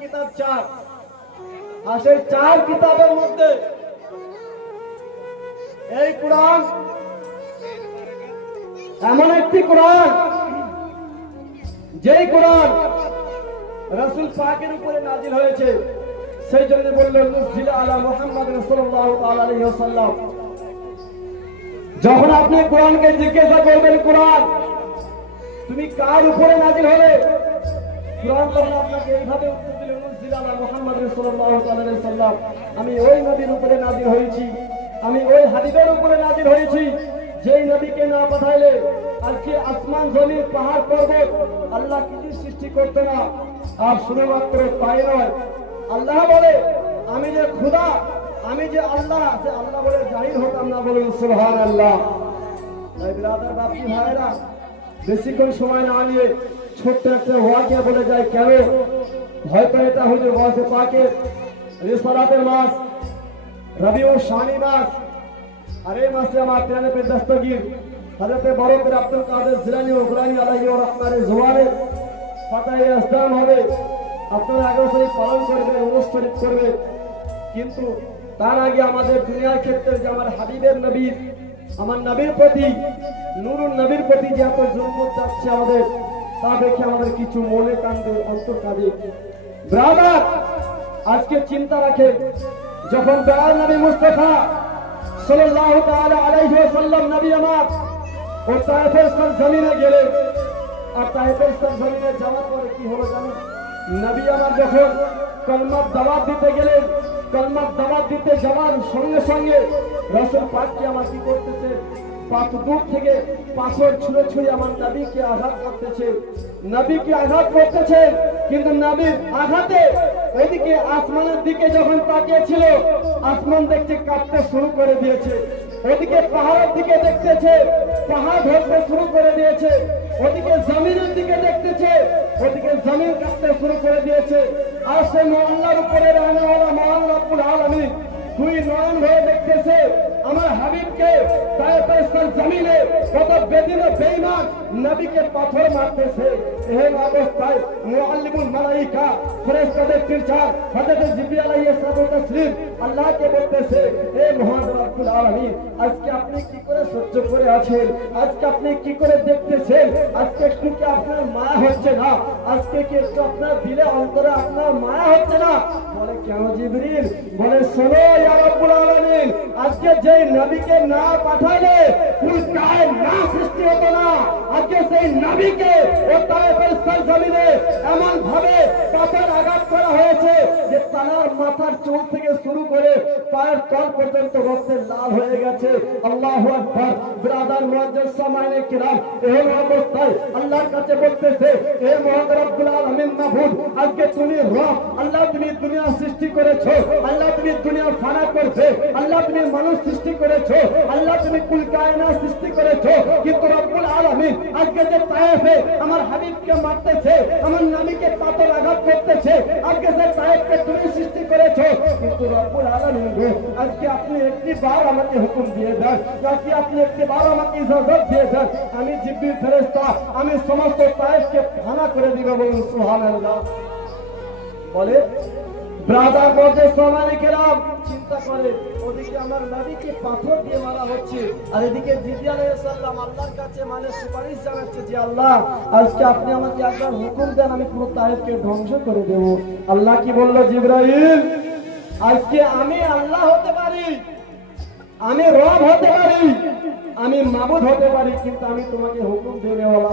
কিতাব চার, আর সেই চার কিতাবের মধ্যে এই কোরআন এমন একটি কোরআন, যেই কোরআন রাসূল পাকের উপরে নাজিল হয়েছে। সেই জন্য বললেন নুজিলা আলা মুহাম্মদ রাসূলুল্লাহ তাআলা আলাইহি ওয়াসাল্লাম। যখন আপনি কোরআনকে জিজ্ঞাসা করবেন, কোরআন তুমি কার উপরে নাজিল হলে, কোরআন তখন আপনাকে এইভাবে উত্তর দিল, নুজিলা আলা মুহাম্মদ রাসূলুল্লাহ তাআলা আলাইহি ওয়াসাল্লাম, আমি ওই নবীর উপরে নাজিল হয়েছি, আমি ওই হাবিবের উপরে নাজিল হয়েছি যেই নবীকে না পাঠাইলে আজকে আসমান জমিন পাহাড় পর্বত আল্লাহ কিছু সৃষ্টি করতো না। আর শুধুমাত্র তাই নয়, আল্লাহ বলে আমি যে খুদা, আমি যে আল্লাহ, সে আল্লাহ বলে জাহির হতাম না। বলুন সুবহানাল্লাহ। তাই ব্রাদার বাপজি ভাইরা, বেশিক্ষণ সময় না নিয়ে ছোট্ট একটা ওয়াকিয়া বলে যায়। কেন? হয়তো এটা হুজুর গাউসে পাকের রিসালাতের মাস, রবিউল শানি মাস, আর এই মাসে আমার প্রাণে পে দস্তগীর হযরতে বরকত আব্দুল কাদের জিলানী ও গুলানী আলাইহি ওয়া রাহমাতুল্লাহি জওয়ারে ফাতায়ে আসদান হবে। আপনারা আগে শরীফ পালন করবেন, উরুস শরীফ করবেন, কিন্তু তার আগে আমাদের দুনিয়ার ক্ষেত্রে যে আমার হাবিবের নবীর, আমার নবীর প্রতি, নূরুন নবীর প্রতি যে এত জুলুম যাচ্ছে আমাদের, তা দেখে আমাদের কিছু মনে কান্দে, অন্তর কাঁদে। ব্রাদার, আজকে চিন্তা রাখেন, যখন দয়ার নবী মুস্তাফা সাল্লাল্লাহু তাআলা আলাইহি ওয়াসাল্লাম নবী আমার ও তায়েফের জমিনে গেলেন, আর তায়েফের জমিনে যাওয়ার পরে কি হলো জানেন? নবী আমার যখন কলমার দাওয়াত দিতে গেলেন, কলমার দাওয়াত দিতে যাওয়ার সঙ্গে সঙ্গে রাসূল পাক কি আমার কি করতেছে? পাঁচ দূর থেকে পাথর ছুঁড়ে ছুঁড়ে আমার নবীকে আঘাত করতেছে, নবীকে আঘাত করতেছে। কিন্তু নবীর আঘাতে ওইদিকে আসমানের দিকে যখন তাকিয়েছিল, আসমান দেখতে কাঁপতে শুরু করে দিয়েছে। ওদিকে পাহাড়ের দিকে দেখতেছে, পাহাড় ধরতে শুরু করে দিয়েছে। ওদিকে জমিনের দিকে দেখতেছে, ওদিকে জমিন কাঁপতে শুরু করে দিয়েছে। আর সে আল্লাহর উপরে রাহমাওয়ালা মহান রব্বুল আলামিন দুই নয়ন হয়ে দেখতেছে আমার হাবিবকে তায়েফের জমিনে কত বেদিন বেঈমান নবীকে পাথর মারতেছে। এই অবস্থায় মুআল্লিমুল মালায়েকা ফেরেশতাদের টিচার হযরত জিবরিল আলাইহিস সালাতু ওয়াস তাসলিম আল্লাহকে বলতেছে, হে মহান রব্বুল আলামিন, আজকে আপনি কি করে সহ্য করে আছেন? আজকে আপনি কি করে দেখতেছেন? আজকে একটু কি আপনার মায়া হচ্ছে না? আজকে কি একটু আপনার দিলে অন্তরে আপনার মায়া হচ্ছে না? বলে কেন জিবরিল? বলে শোনো ইয়া রব্বুল আলামিন, আজকে যে নবীকে না পাঠাইলে কুল কায়েন না সৃষ্টি হতো না। আজকে সেই নবীকে ও তায়েফের জমিনে এমন ভাবে পাথর আঘাত করা হয়েছে যে তার মাথার চুল থেকে শুরু করে পায়ের তল পর্যন্ত রক্তে লাল হয়ে গেছে। আল্লাহু আকবার। ব্রাদার মুআজ্জাজ সামাইনে কিরাম, এই অবস্থায় আল্লাহর কাছে বলতেছে, হে মহান রব্বুল আলামিন মাবুদ, আজকে তুমি রব, আল্লাহ তুমি দুনিয়া সৃষ্টি করেছো, আল্লাহ তুমি দুনিয়া ফানা করবে, আল্লাহ তুমি মানুষ সৃষ্টি করেছো, আল্লাহ তুমি কুল কায়নাত সৃষ্টি করেছো। কিন্তু রব্বুল আলামিন আজকে যে তায়েফে আমার হাবিবকে মারতেছে, আমার নবীকে পাথর আঘাত করতেছে, আজকে যে তায়েফকে তুমি সৃষ্টি করেছো, কিন্তু রব্বুল আলামিন আজকে আপনি একটি বার আমাকে হুকুম দিয়ে দেন, আজকে আপনি একটি বার আমাকে ইজাজত দিয়ে দেন, আমি জিবরিল ফেরেশতা আমি সমস্ত তায়েফকে ফানা করে দিব। বলুন সুবহানাল্লাহ। বলে ব্রাদার মধ্যে সমানে কেরাম চিন্তা করে, ওদিকে আমার নবীকে পাথর দিয়ে মারা হচ্ছে, আর এদিকে জিবরিল আলাইহিস সালাম আল্লাহর কাছে মানে সুপারিশ জানাচ্ছে যে আল্লাহ, আজকে আপনি আমাকে একবার হুকুম দেন, আমি পুরো তায়েফকে ধ্বংস করে দেব। আল্লাহ কি বলল? জিবরাইল, আজকে আমি আল্লাহ হতে পারি, আমি রব হতে পারি, আমি মাবুদ হতে পারি, কিন্তু আমি তোমাকে হুকুম দেওয়ালা